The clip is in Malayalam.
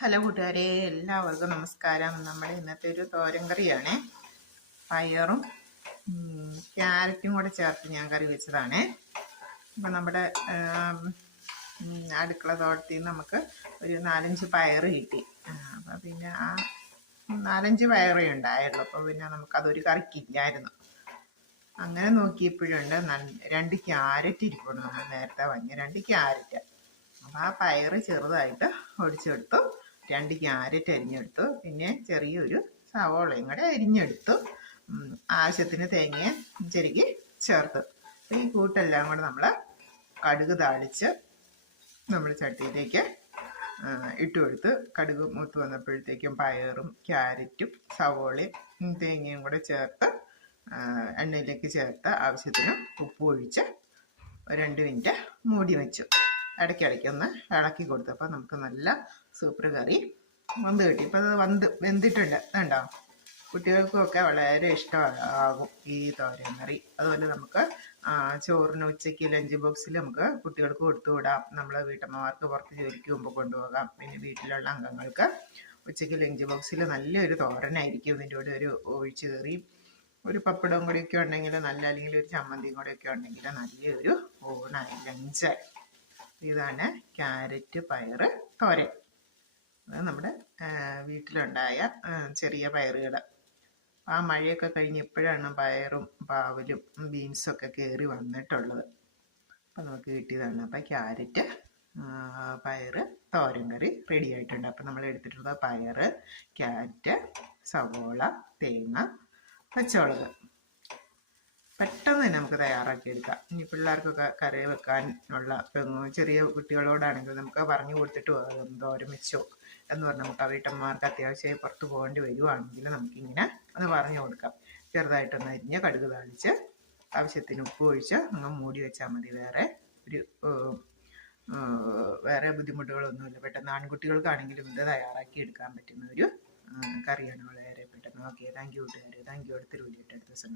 ഹലോ കൂട്ടുകാരെ, എല്ലാവർക്കും നമസ്കാരം. നമ്മുടെ ഇന്നത്തെ ഒരു തോരൻ കറിയാണ്. പയറും ക്യാരറ്റും കൂടെ ചേർത്ത് ഞാൻ കറി വെച്ചതാണ്. അപ്പം നമ്മുടെ അടുക്കള തോട്ടത്തിൽ നിന്ന് നമുക്ക് ഒരു 4-5 പയറ് കിട്ടി. അപ്പം പിന്നെ ആ 4-5 പയറേ ഉണ്ടായുള്ളൂ. അപ്പോൾ പിന്നെ നമുക്കതൊരു കറിക്കില്ലായിരുന്നു. അങ്ങനെ നോക്കിയപ്പോഴുണ്ട് 2 ക്യാരറ്റ് ഇരിപ്പുണ്ട്. നമ്മൾ നേരത്തെ വാങ്ങിയ 2 ക്യാരറ്റ്. അപ്പം ആ പയറ് ചെറുതായിട്ട് ഒടിച്ചെടുത്തു. 2 ക്യാരറ്റ് അരിഞ്ഞെടുത്തു. പിന്നെ ചെറിയൊരു സവോളയും കൂടെ അരിഞ്ഞെടുത്തു. ആവശ്യത്തിന് തേങ്ങ ചെരുകി ചേർത്ത്. ഈ കൂട്ടെല്ലാം കൂടെ നമ്മൾ കടുക് താളിച്ച് നമ്മൾ ചട്ടിയിലേക്ക് ഇട്ട് കൊടുത്ത് കടുക് മൂത്ത് വന്നപ്പോഴത്തേക്കും പയറും ക്യാരറ്റും സവോളയും തേങ്ങയും കൂടെ ചേർത്ത് എണ്ണയിലേക്ക് ചേർത്ത് ആവശ്യത്തിന് ഉപ്പ് ഒഴിച്ച് 2 മിനിറ്റ് മൂടി വെച്ചു. ഇടയ്ക്കിടയ്ക്കൊന്ന് ഇളക്കി കൊടുത്തു. അപ്പോൾ നമുക്ക് നല്ല സൂപ്പർ കറി വന്ന് കിട്ടി. ഇപ്പോൾ അത് വെന്തിട്ടുണ്ട്. കണ്ടോ? കുട്ടികൾക്കുമൊക്കെ വളരെ ഇഷ്ടമാകും ഈ തോരൻ കറി. അതുപോലെ നമുക്ക് ചോറിന് ഉച്ചയ്ക്ക് ലഞ്ച് ബോക്സിൽ നമുക്ക് കുട്ടികൾക്ക് കൊടുത്തു വിടാം. നമ്മളെ വീട്ടമ്മമാർക്ക് പുറത്ത് ജോലിക്ക് പോകുമ്പോൾ കൊണ്ടുപോകാം. പിന്നെ വീട്ടിലുള്ള അംഗങ്ങൾക്ക് ഉച്ചയ്ക്ക് ലഞ്ച് ബോക്സിൽ നല്ലൊരു തോരനായിരിക്കും. ഇതിൻ്റെ കൂടെ ഒരു ഒഴിച്ച് കറി, ഒരു പപ്പടവും കൂടിയൊക്കെ ഉണ്ടെങ്കിൽ നല്ല, അല്ലെങ്കിൽ ഒരു ചമ്മന്തിയും കൂടെയൊക്കെ ഉണ്ടെങ്കിൽ നല്ലൊരു ഊണായി, ലഞ്ചായി. ഇതാണ് ക്യാരറ്റ് പയറ് തോരൻ. അത് നമ്മുടെ വീട്ടിലുണ്ടായ ചെറിയ പയറുകൾ. ആ മഴയൊക്കെ കഴിഞ്ഞ് ഇപ്പോഴാണ് പയറും പാവലും ബീൻസൊക്കെ കയറി വന്നിട്ടുള്ളത്. അപ്പം നമുക്ക് കിട്ടിയതാണ്. അപ്പം ക്യാരറ്റ് പയറ് തോരൻ കറി റെഡി ആയിട്ടുണ്ട്. അപ്പം നമ്മൾ എടുത്തിട്ടുള്ളത് പയറ്, ക്യാരറ്റ്, സവോള, തേങ്ങ, പച്ചമുളക്. പെട്ടെന്ന് തന്നെ നമുക്ക് തയ്യാറാക്കി എടുക്കാം. ഇനി പിള്ളേർക്കൊക്കെ കറി വെക്കാനുള്ള ചെറിയ കുട്ടികളോടാണെങ്കിൽ നമുക്ക് പറഞ്ഞു കൊടുത്തിട്ട് തോരൻ വെച്ചോ എന്ന് പറഞ്ഞാൽ നമുക്ക് ആ വീട്ടമ്മമാർക്ക് അത്യാവശ്യമായി പുറത്ത് പോകേണ്ടി വരുവാണെങ്കിൽ നമുക്കിങ്ങനെ ഒന്ന് പറഞ്ഞു കൊടുക്കാം. ചെറുതായിട്ടൊന്ന് അരിഞ്ഞ് കടുക് താളിച്ച് ആവശ്യത്തിന് ഉപ്പ് ഒഴിച്ച് അങ്ങ് മൂടി വെച്ചാൽ മതി. വേറെ ബുദ്ധിമുട്ടുകളൊന്നുമില്ല. പെട്ടെന്ന് ആൺകുട്ടികൾക്കാണെങ്കിലും ഇത് തയ്യാറാക്കി എടുക്കാൻ പറ്റുന്ന ഒരു കറിയാണ്. വളരെ പെട്ടെന്ന്. ഓക്കെ, താങ്ക് യു കൂട്ടുകാരെ. Thank you. അടുത്തൊരു വീഡിയോ അടുത്ത ദിവസം.